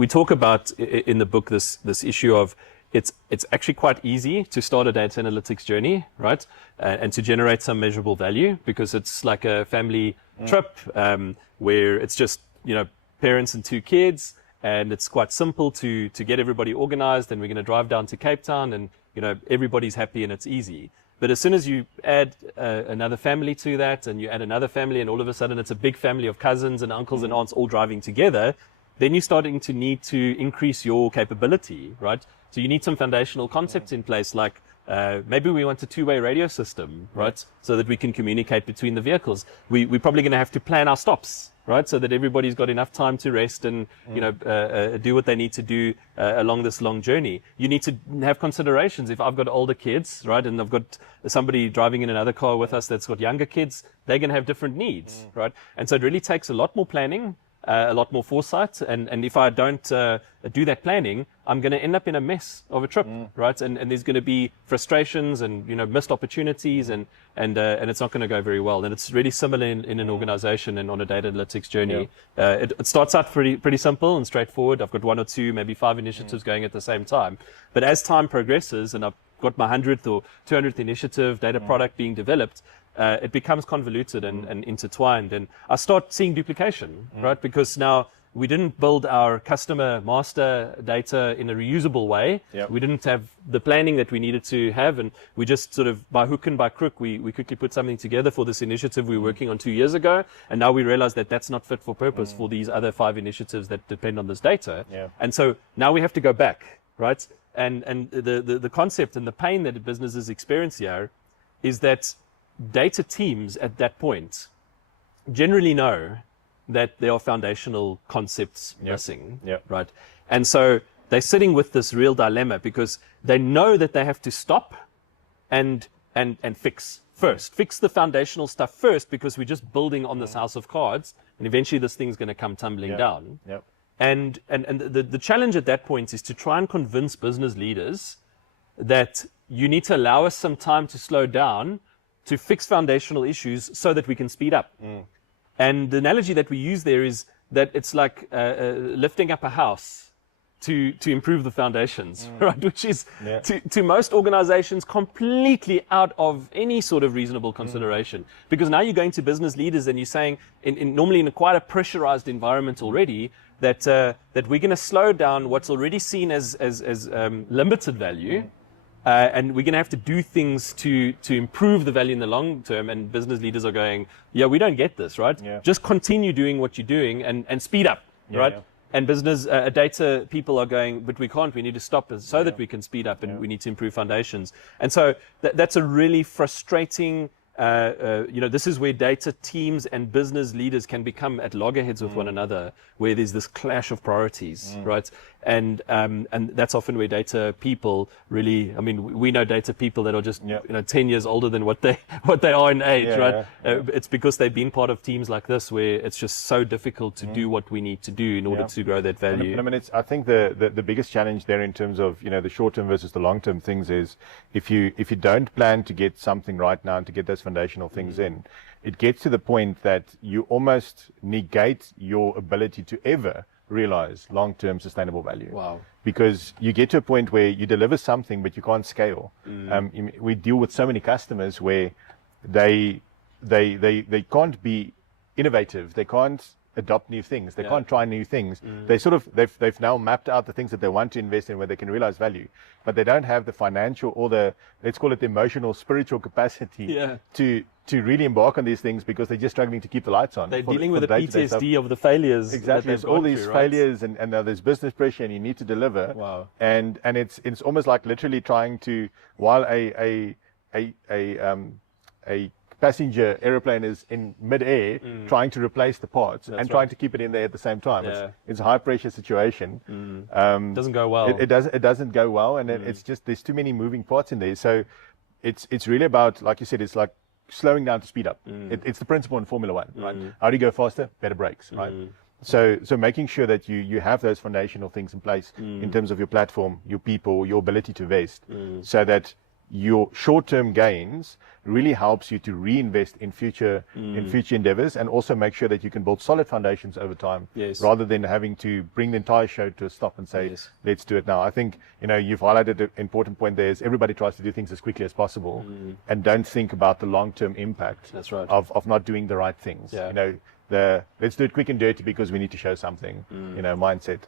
we talk about in the book this issue of it's actually quite easy to start a data analytics journey, right? And to generate some measurable value, because it's like a family trip where it's just, parents and 2 kids, and it's quite simple to get everybody organized, and we're going to drive down to Cape Town, and everybody's happy and it's easy. But as soon as you add another family to that, and you add another family, and all of a sudden it's a big family of cousins and uncles and aunts all driving together, then you're starting to need to increase your capability, right? So you need some foundational concepts in place, like maybe we want a 2-way radio system, right? So that we can communicate between the vehicles. We're probably going to have to plan our stops, right? So that everybody's got enough time to rest and, do what they need to do along this long journey. You need to have considerations. If I've got older kids, right, and I've got somebody driving in another car with us that's got younger kids, they're going to have different needs, right? And so it really takes a lot more planning, a lot more foresight, and if I don't do that planning, I'm going to end up in a mess of a trip, right? And there's going to be frustrations and missed opportunities, and it's not going to go very well. And it's really similar in an organization and on a data analytics journey. It starts out pretty simple and straightforward. I've got 1 or 2, maybe 5 initiatives going at the same time. But as time progresses, and I've got my 100th or 200th initiative data product being developed, it becomes convoluted and intertwined, and I start seeing duplication, right? Because now we didn't build our customer master data in a reusable way. We didn't have the planning that we needed to have, and we just sort of by hook and by crook, we quickly put something together for this initiative we were working on 2 years ago, and now we realize that that's not fit for purpose for these other 5 initiatives that depend on this data. And so now we have to go back, right? And the concept and the pain that businesses experience here is that data teams at that point generally know that there are foundational concepts missing, right? And so they're sitting with this real dilemma, because they know that they have to stop and fix first. Fix the foundational stuff first, because we're just building on this house of cards, and eventually this thing's going to come tumbling down. And the challenge at that point is to try and convince business leaders that you need to allow us some time to slow down, to fix foundational issues so that we can speed up. And the analogy that we use there is that it's like lifting up a house to improve the foundations, right? Which is to most organizations completely out of any sort of reasonable consideration. Because now you're going to business leaders and you're saying, normally in quite a pressurized environment already, that we're going to slow down what's already seen as limited value. And we're going to have to do things to improve the value in the long term. And business leaders are going, we don't get this, right? Just continue doing what you're doing and speed up, right? And business data people are going, but we can't. We need to stop so that we can speed up, and we need to improve foundations. And so that's a really frustrating. This is where data teams and business leaders can become at loggerheads with one another, where there's this clash of priorities, right? And that's often where data people really, we know data people that are just 10 years older than what they are in age, right? It's because they've been part of teams like this, where it's just so difficult to do what we need to do in order to grow that value. I think the biggest challenge there in terms of the short term versus the long term things is if you don't plan to get something right now and to get those foundational things in, it gets to the point that you almost negate your ability to ever realize long-term sustainable value. Wow. Because you get to a point where you deliver something, but you can't scale. We deal with so many customers where they can't be innovative. They can't adopt new things. They can't try new things. They've now mapped out the things that they want to invest in where they can realize value, but they don't have the financial or the, let's call it the emotional, spiritual capacity to really embark on these things, because they're just struggling to keep the lights on. They're dealing with the PTSD of the failures. Exactly. There's all these failures, and now there's business pressure, and you need to deliver. Wow. And it's almost like literally trying to, while a passenger aeroplane is in mid-air, trying to replace the parts trying to keep it in there at the same time. It's a high pressure situation. Doesn't go well. It doesn't go well, and it's just, there's too many moving parts in there. So it's really about, like you said, it's like slowing down to speed up. It's the principle in Formula One, right? How do you go faster? Better brakes, right? So making sure that you have those foundational things in place in terms of your platform, your people, your ability to invest, so that your short-term gains really helps you to reinvest in future endeavors, and also make sure that you can build solid foundations over time, Yes. rather than having to bring the entire show to a stop and say, Yes. let's do it now. I think, you've highlighted an important point there, is everybody tries to do things as quickly as possible and don't think about the long-term impact. That's right. of not doing the right things. Yeah. The let's do it quick and dirty because we need to show something, mindset.